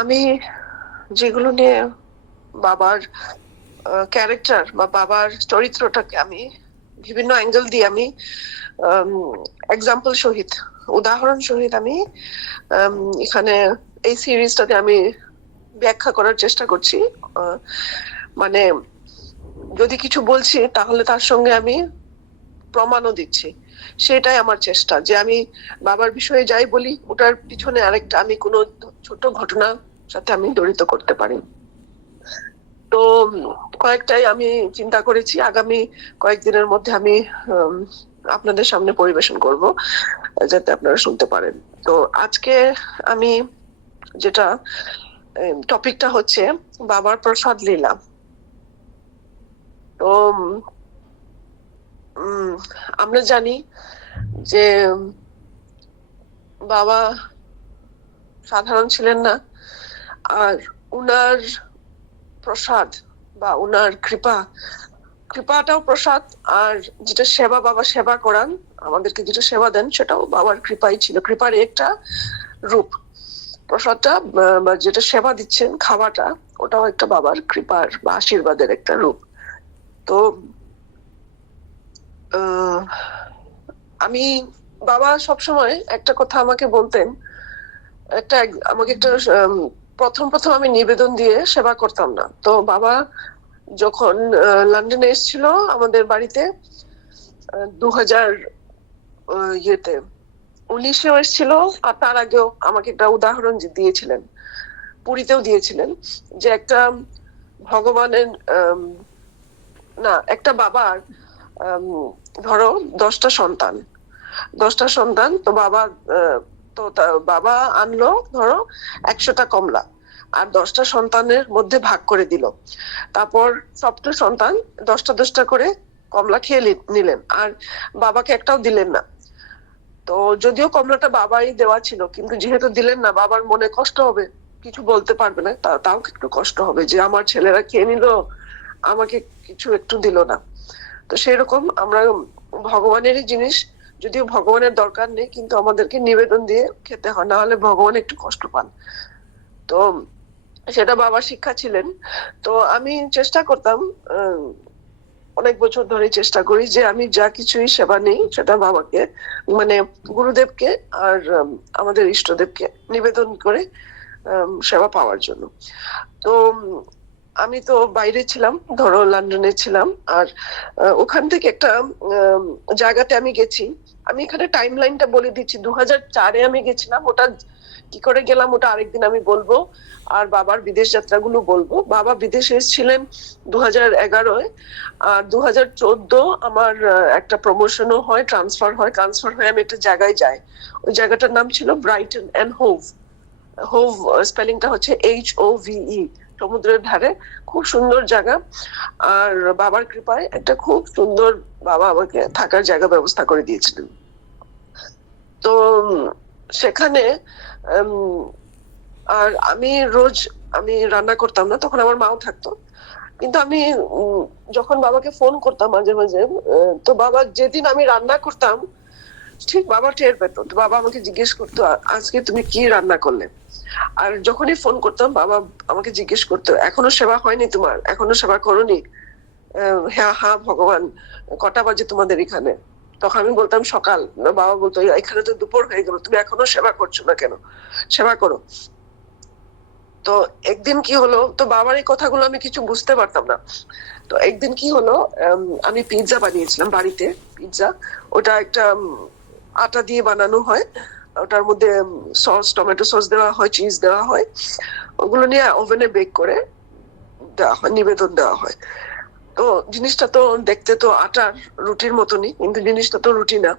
আমি যেগুলো নিয়ে বাবার ক্যারেক্টার বা বাবার চরিত্রটাকে আমি বিভিন্ন অ্যাঙ্গেল দিয়ে আমি এক্সাম্পল সহিত, উদাহরণ সহিত আমি এখানে এই সিরিজটাতে আমি ব্যাখ্যা করার চেষ্টা করছি। মানে যদি কিছু বলছি, তাহলে তার সঙ্গে আমি প্রমাণও দিচ্ছি। সেটাই আমার চেষ্টা, যে আমি বাবার বিষয়ে যাই বলি, ওটার পিছনে আরেকটা, আমি কোনো ছোট ঘটনা সাথে আমি জড়িত করতে পারি। তো কয়েকটাই আমি চিন্তা করেছি। আগামী কয়েকদিনের মধ্যে আমি আপনাদের সামনে পরিবেশন করব, যাতে আপনারা শুনতে পারেন। তো, আজকে আমি যেটা টপিকটা হচ্ছে বাবার প্রসাদ লীলা। তো আমরা জানি যে বাবা সাধারণ ছিলেন না। আর উনার প্রসাদ বা উনার কৃপা, কৃপাটাও প্রসাদ আর যেটা সেবা বাবা সেবা করান, আমাদেরকে যেটা সেবা দেন সেটাও বাবার কৃপাই ছিল। কৃপার একটা রূপ। প্রসাদটা যেটা সেবা দিচ্ছেন, খাওয়াটা, ওটাও একটা বাবার কৃপার বা আশীর্বাদের একটা রূপ। তো আমি, বাবা সবসময় একটা কথা আমাকে বলতেন, একটা এক- আমাকে একটা প্রথম প্রথম আমি নিবেদন দিয়ে সেবা করতাম না। তো বাবা যখন লন্ডনে এসেছিল আমাদের বাড়িতে দু হাজার ইয়েতে, উনিশেও এসেছিল আর তার আগেও আমাকে একটা উদাহরণ দিয়েছিলেন, পুরীতেও দিয়েছিলেন যে একটা ভগবানের না, একটা বাবার ধরো দশটা সন্তান। দশটা সন্তান তো বাবা তো বাবা আনলো, ধরো একশোটা কমলা আর দশটা সন্তানের মধ্যে ভাগ করে দিল। তারপর সবটা সন্তান দশটা দশটা করে কমলা খেয়ে নিলেন আর বাবাকে একটাও দিলেন না। তো যদিও কমলাটা বাবাই দেওয়া ছিল, কিন্তু যেহেতু দিলেন না, বাবার মনে কষ্ট হবে, কিছু বলতে পারবে না। তাও একটু কষ্ট হবে যে আমার ছেলেরা খেয়ে নিল, আমাকে কিছু একটু দিল না। তো সেরকম আমরা ভগবানেরই জিনিস যদিও ভগবানের দরকার নেই, কিন্তু আমাদেরকে নিবেদন দিয়ে খেতে হয়, না হলে ভগবান একটু কষ্ট পান। তো সেটা বাবা শিক্ষা ছিলেন। তো আমি চেষ্টা করতাম অনেক বছর ধরে চেষ্টা করি যে আমি যা কিছুই সেবা নেই, সেটা বাবাকে মানে গুরুদেবকে আর আমাদের ইষ্টদেবকে নিবেদন করে সেবা পাওয়ার জন্য। তো আমি তো বাইরে ছিলাম, ধরো লন্ডনে ছিলাম, আর ওখান থেকে একটা জায়গাতে আমি গেছি। আমি এখানে টাইম লাইনটা বলে দিচ্ছি দু হাজার চারে আমি গেছিলাম, ওটা কি করে গেলাম ওটা আরেকদিন আমি বলব, আর বাবার বিদেশ যাত্রাগুলো বলব। বাবা বিদেশে এসেছিলেন দু হাজার এগারোয়, আর দু হাজার চোদ্দ আমার একটা প্রমোশনও হয় ট্রান্সফার হয়। ট্রান্সফার হয়ে আমি একটা জায়গায় যাই। ওই জায়গাটার নাম ছিল ব্রাইটন অ্যান্ড হোভ হোভ স্পেলিংটা হচ্ছে এইচ ও ভিই সমুদ্রের ধারে, খুব সুন্দর জায়গা। আর বাবার কৃপায় একটা খুব সুন্দর বাবা আমাকে থাকার জায়গা ব্যবস্থা করে দিয়েছিলেন। তো, সেখানে আর আমি রোজ আমি রান্না করতাম না, তখন আমার মাও থাকতো। কিন্তু আমি যখন বাবাকে ফোন করতাম মাঝে মাঝে তো বাবা যেদিন আমি রান্না করতাম ঠিক বাবা টের পেত। বাবা আমাকে জিজ্ঞেস করতো, আজকে তুমি কি রান্না করলে? আর যখনই ফোন করতাম, বাবা আমাকে জিজ্ঞেস করতো, এখনও সেবা হয়নি তোমার? এখনও সেবা করনি? হ্যাঁ হ্যাঁ ভগবান, কটা বাজে তোমাদের এখানে? তখন আমি বলতাম, সকাল। বাবা বলতো এখানে তো দুপুর হয়ে গেল, তুমি এখনও সেবা করছ না কেন? সেবা করো। তো একদিন কি হলো, তো বাবার এই কথাগুলো আমি কিছু বুঝতে পারতাম না। তো একদিন কি হলো আমি পিৎজা বানিয়েছিলাম বাড়িতে পিৎজা ওটা একটা আটা দিয়ে বানানো হয়। ওটার মধ্যে সস, টমেটো সস দেওয়া হয়, চিজ দেওয়া হয়। ওগুলো নিয়ে ওভেনে বেক করে দেওয়া হয়, নিবেদন দেওয়া হয়। তো জিনিসটা তো দেখতে তো আটার রুটির মতনই, কিন্তু জিনিসটা তো রুটি না।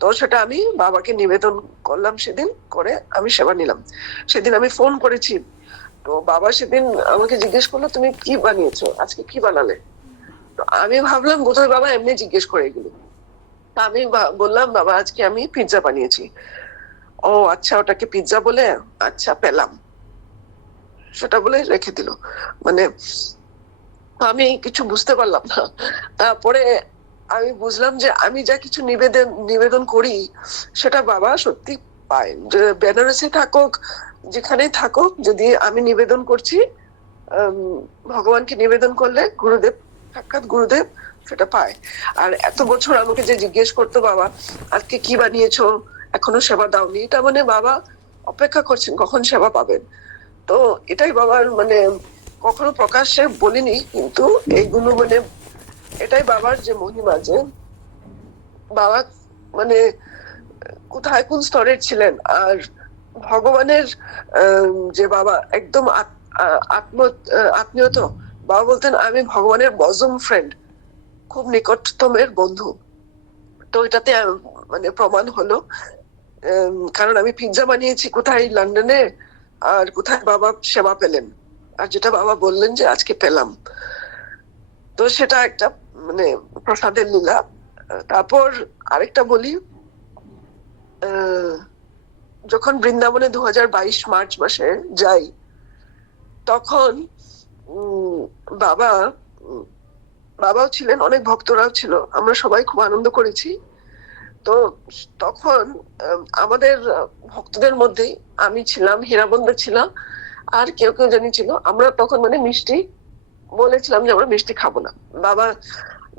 তো সেটা আমি বাবাকে নিবেদন করলাম সেদিন, করে আমি সেবা নিলাম। সেদিন আমি ফোন করেছি। তো বাবা সেদিন আমাকে জিজ্ঞেস করল, তুমি কি বানিয়েছো? আজকে কি বানালে? তো আমি ভাবলাম, বোধহয় বাবা এমনি জিজ্ঞেস করে এগুলো। আমি বললাম, বাবা, আজকে আমি পিৎজা বানিয়েছি। ও আচ্ছা ওটাকে পিৎজা বলে? আচ্ছা পেলাম। সেটা বলে রেখে দিল। মানে আমি কিছু বুঝতে পারলাম না। তারপরে আমি বুঝলাম যে আমি যা কিছু নিবেদন নিবেদন করি, সেটা বাবা সত্যি পায়। যে বেনারসে থাকুক, যেখানেই থাকুক, যদি আমি নিবেদন করছি ভগবানকে নিবেদন করলে গুরুদেব, সাক্ষাৎ গুরুদেব সেটা পায়। আর এত বছর আমাকে যে জিজ্ঞেস করতো, বাবা, আজকে কি বানিয়েছো? এখনও সেবা দাওনি? এটা মানে বাবা, অপেক্ষা করছেন, কখন সেবা পাবেন? তো এটাই বাবার মানে কখনো প্রকাশ্যে বলিনি, কিন্তু এইগুলো মানে এটাই বাবার যে মহিমা যে, বাবা মানে কোথায় কোন স্তরের ছিলেন? আর ভগবানের যে বাবা একদম আত্ম আত্মীয়ত বাবা বলতেন, আমি ভগবানের বজম ফ্রেন্ড খুব নিকটতমের বন্ধু। তো এটাতে মানে প্রমাণ হলো কারণ আমি পিৎজা বানিয়েছি কোথায় লন্ডনে আর কোথায় বাবা সেবা পেলেন। আর যেটা বাবা বললেন যে আজকে পেলাম। তো সেটা একটা মানে প্রসাদের লীলা। তারপর আরেকটা বলি যখন বৃন্দাবনে দু বাইশ মার্চ মাসে যাই, তখন বাবা বাবাও ছিলেন, অনেক ভক্তরাও ছিল। আমরা সবাই খুব আনন্দ করেছি। তো তখন আমাদের ভক্তদের মধ্যে আমি ছিলাম, হীরাবন্ধ ছিলাম, আর কেউ কেউ জানি ছিল। আমরা তখন মানে মিষ্টি বলেছিলাম যে আমরা মিষ্টি খাব না। বাবা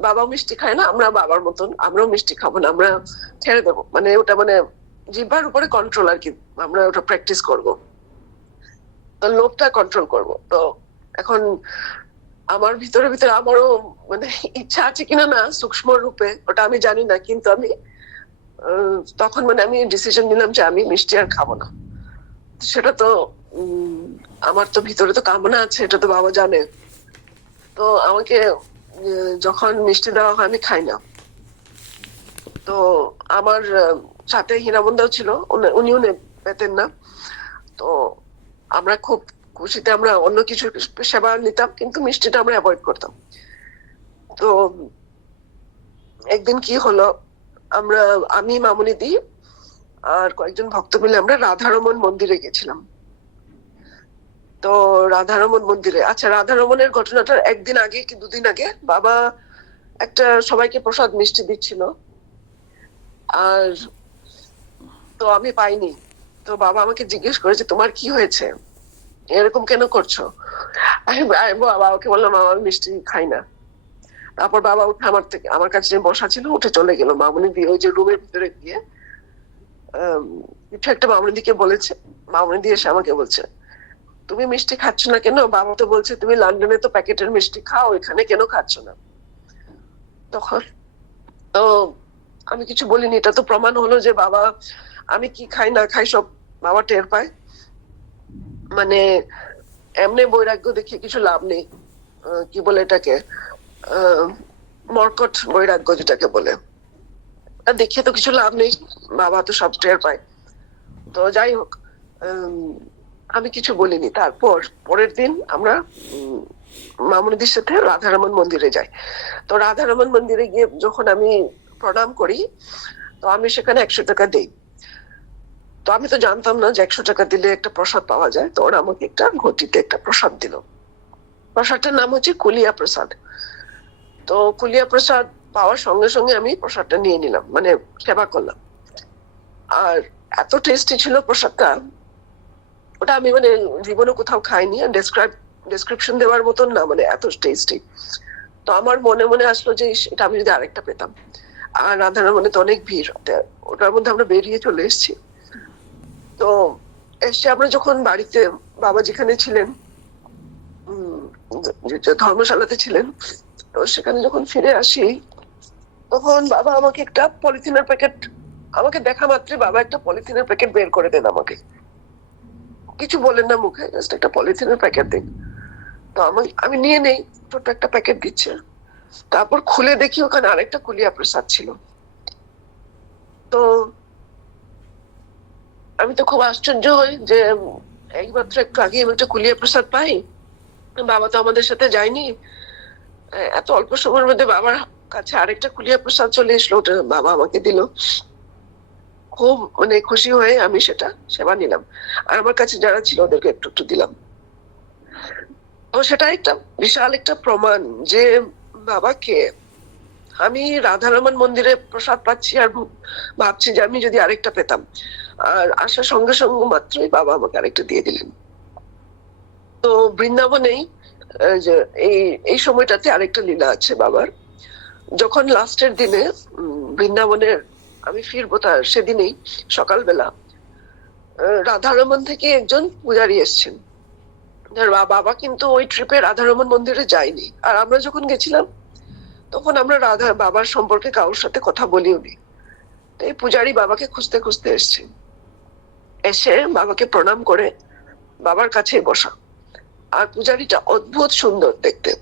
বাবা মিষ্টি খায় না, আমরা বাবার মতন, আমরাও মিষ্টি খাব না, আমরা ছেড়ে দেবো। মানে ওটা মানে জিহ্বার উপরে কন্ট্রোল আর কি, আমরা ওটা প্র্যাকটিস করব। তো লোভটা কন্ট্রোল করব। তো এখন আমার ভিতরে ভিতরে আমারও মানে ইচ্ছা আছে কিনা না, সূক্ষ্ম রূপে, ওটা আমি জানি না, কিন্তু আমি তখন মানে আমি ডিসিশন নিলাম যে আমি মিষ্টি আর খাব না। সেটা তো আমার তো ভিতরে তো কামনা আছে, এটা তো বাবা জানে। তো আমাকে যখন মিষ্টি দেওয়া হয়, আমি খাই না। তো আমার, সাথে হীরাবন্দাও ছিল, উনি- উনিও পেতেন না। তো আমরা খুব খুশিতে আমরা অন্য কিছু সেবা নিতাম, কিন্তু মিষ্টিটা আমরা অ্যাভয়েড করতাম। তো একদিন কি হলো, আমরা, আমি, মামুনি দি, আর কয়েকজন ভক্ত মিলে আমরা রাধারমন মন্দিরে গেছিলাম। তো রাধারমন মন্দিরে আচ্ছা রাধারমনের ঘটনাটার একদিন আগে কি দুদিন আগে, বাবা একটা সবাইকে প্রসাদ মিষ্টি দিচ্ছিল। আর তো আমি পাইনি। তো বাবা আমাকে জিজ্ঞেস করেছে, তোমার কি হয়েছে? এরকম কেন করছ? আমি বাবাকে বললাম আমি মিষ্টি খাই না। তারপর বাবা উঠে আমার থেকে, আমার কাছে বসা ছিল, উঠে চলে গেল। মামুনি দিয়ে ওই যে রুমের ভিতরে গিয়ে কিছু একটা মামুনি দিকে বলেছে। মামুনি দিয়ে এসে আমাকে বলছে, তুমি মিষ্টি খাচ্ছ না কেন? বাবা তো বলছে, তুমি লন্ডনে তো প্যাকেটের মিষ্টি খাও, এখানে কেন খাচ্ছ না? তখন, তো আমি কিছু বলিনি। এটা তো প্রমাণ হলো যে বাবা, আমি কি খাই না খাই সব বাবা টের পায়। মানে এমনি বৈরাগ্য দেখিয়ে কিছু লাভ নেই কি বলে এটাকে? মর্কট বৈরাগ্য যেটাকে বলে। তা দেখিয়ে তো কিছু লাভ নেই, বাবা তো সব টের পায়। তো যাই হোক আমি কিছু বলিনি। তারপর পরের দিন আমরা মামুনিদির সাথে রাধারমন মন্দিরে যাই। তো রাধারমন মন্দিরে গিয়ে যখন আমি প্রণাম করি, তো আমি সেখানে একশো টাকা দেই। তো আমি তো জানতাম না যে একশো টাকা দিলে একটা প্রসাদ পাওয়া যায়। তো ওরা আমাকে একটা ঘটিতে একটা প্রসাদ দিল। প্রসাদটার নাম হচ্ছে কুলিয়া প্রসাদ। তো কুলিয়া প্রসাদ পাওয়ার সঙ্গে সঙ্গে আমি প্রসাদটা নিয়ে নিলাম মানে সেবা করলাম। আর এত টেস্টি ছিল প্রসাদটা, ওটা আমি মানে জীবনে কোথাও খাইনি আর ডেসক্রাইব ডেসক্রিপশন দেওয়ার মতন না মানে এত টেস্টি তো আমার মনে মনে আসলো যে এটা আমি যদি আরেকটা পেতাম। আর রাধার মনে তো অনেক ভিড় ওটার মধ্যে আমরা বেরিয়ে চলে এসেছি। তো, এসে আমরা যখন বাড়িতে, বাবা যেখানে ছিলেন ধর্মশালাতে ছিলেন, তো সেখানে যখন ফিরে আসি, তখন বাবা আমাকে একটা পলিথিনের প্যাকেট, আমাকে দেখা মাত্রই বাবা একটা পলিথিনের প্যাকেট বের করে দেন আমাকে। কিছু বলেন না মুখে জাস্ট একটা পলিথিনের প্যাকেট দিন। তো আমি আমি নিয়ে নেই, ছোট্ট একটা প্যাকেট দিচ্ছে। তারপর খুলে দেখি, ওখানে আরেকটা কুলিয়া প্রসাদ ছিল। তো আমি তো খুব আশ্চর্য হই যে একমাত্র একটু আগে আমি একটা কুলিয়া প্রসাদ পাই। বাবা তো আমাদের সাথে যায়নি। এত অল্প সময়ের মধ্যে বাবার কাছে আরেকটা কুলিয়া প্রসাদ চলে এসলো, ওটা বাবা আমাকে দিল। খুব মানে খুশি হয়ে আমি সেটা সেবা নিলাম। আর আমার কাছে যারা ছিল, ওদেরকে একটু একটু দিলাম। তো সেটা একটা বিশাল একটা প্রমাণ যে, বাবাকে আমি রাধারমন মন্দিরে প্রসাদ পাচ্ছি আর ভাবছি যে আমি যদি আরেকটা পেতাম। আর আসার সঙ্গে সঙ্গে মাত্রই বাবা আমাকে আরেকটা দিয়ে দিলেন। তো বৃন্দাবনেই এই এই সময়টাতে আরেকটা লীলা আছে বাবার। যখন লাস্টের দিনে বৃন্দাবনের আমি ফিরবো তার সেদিনেই, সকালবেলা রাধারমন থেকে একজন পূজারী এসছেন। বাবা কিন্তু ওই ট্রিপে রাধারমন মন্দিরে যায়নি। আর আমরা যখন গেছিলাম, তখন আমরা রাধা, বাবার সম্পর্কে কারোর সাথে কথা বলিও নি। এই পূজারী বাবাকে খুঁজতে খুঁজতে এসছে। এসে বাবাকে প্রণাম করে বাবার কাছে বসা। আর পূজারীটা অদ্ভুত সুন্দর দেখতে।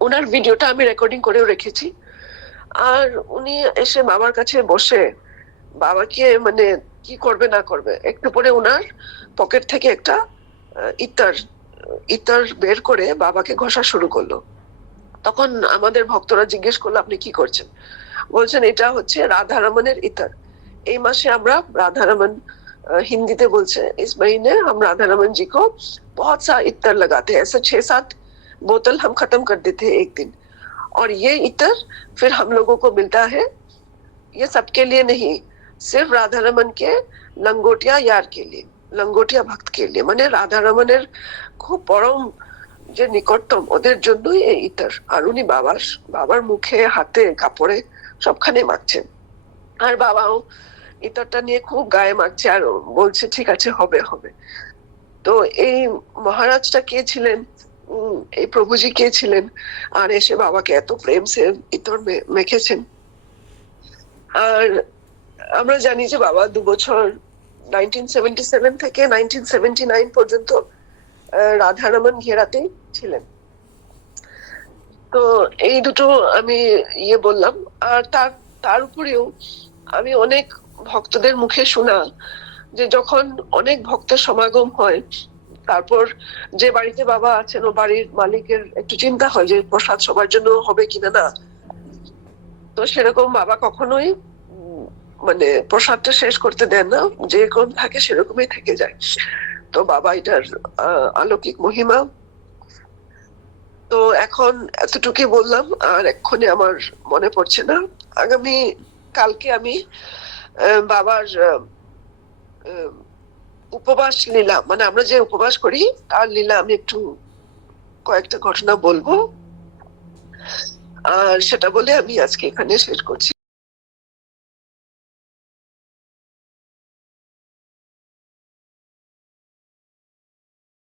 ওনার ভিডিওটা আমি রেকর্ডিং করেও রেখেছি। আর উনি এসে বাবার কাছে বসে বাবাকে মানে কি করবে না করবে? একটু পরে ওনার পকেট থেকে একটা আহ, ইত্তার ইত্তার বের করে বাবাকে ঘষা শুরু করল। তখন আমাদের ভক্তরা জিজ্ঞেস করল আপনি কি করছেন? বলছেন এটা হচ্ছে রাধারমনের ইতার এই মাসে আমরা রাধারমন हिंदी ते बोलते इस महीने हम राधा रमन जी को बहुत सा इतर लगाते हैं। ऐसा छह सात बोतल हम खत्म कर देते हैं एक दिन। और ये इतर फिर हम लोगों को मिलता है। ये सबके लिए नहीं, सिर्फ़ राधा रमन के, लंगोटिया यार के लिए, लंगोटिया भक्त के लिए। मैंने राधा রমনের खूब परम যে নিকটতম ওদের জন্যই এই ইতার আর উনি বাবার বাবার মুখে, হাতে, কাপড়ে সবখানে মাখছেন। আর বাবাও ইতারটা নিয়ে খুব গায়ে মাখছে আর বলছে, ঠিক আছে, হবে হবে। তো এই মহারাজটা কে ছিলেন? এই প্রভুজি কে ছিলেন? আর এসে বাবাকে এত প্রেম সে ইতর মেখেছেন। আর আমরা জানি যে বাবা দু বছর নাইনটিন সেভেন্টি সেভেন থেকে নাইনটিন নাইন পর্যন্ত রাধারমন ঘেরাতে ছিলেন। তো এই দুটো আমি ইয়ে বললাম। আর তার তার উপরেও আমি অনেক ভক্তদের মুখে শোনা যে যখন অনেক ভক্তের সমাগম হয় তারপর যে বাড়িতে বাবা আছেন ও বাড়ির মালিকের একটু চিন্তা হয় যে প্রসাদ সবার জন্য হবে কিনা না। তো সেরকম বাবা কখনোই মানে প্রসাদটা শেষ করতে দেন না যেরকম থাকে সেরকমই থেকে যায়। তো বাবা এটার আহ, অলৌকিক মহিমা। তো এখন এতটুকুই বললাম আর এক্ষুনি আমার মনে পড়ছে না। আগামী কালকে আমি বাবার উপবাস নিলাম মানে আমরা যে উপবাস করি, তার লীলা আমি একটু কয়েকটা ঘটনা বলব। আর সেটা বলে আমি আজকে এখানে শেষ করছি।